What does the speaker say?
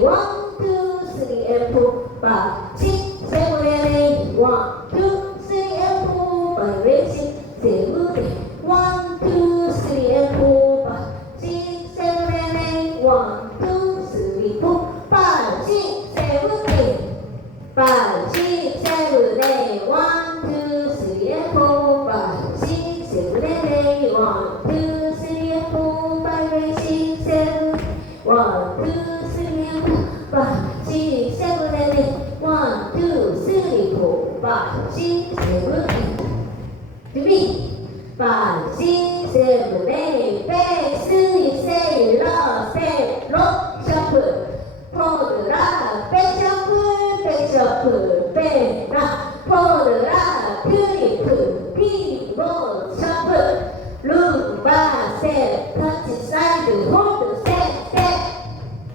one, two, three, four, five, six, seven, eight, one, two, three, four, five, six, seven, eight, one, two, three, four, five, six, seven, eight, five, five, six, seven, eight. Three, five, six, seven, eight. Back, 스윗, 세일, 러, 셀, 로, 셔플. 포드라, 백, 셔플, 백, 셔플, 백라. 포드라, 퓨리프, 피봇, 셔플. 룸바, 셀, 터치, 사이드, 홀드,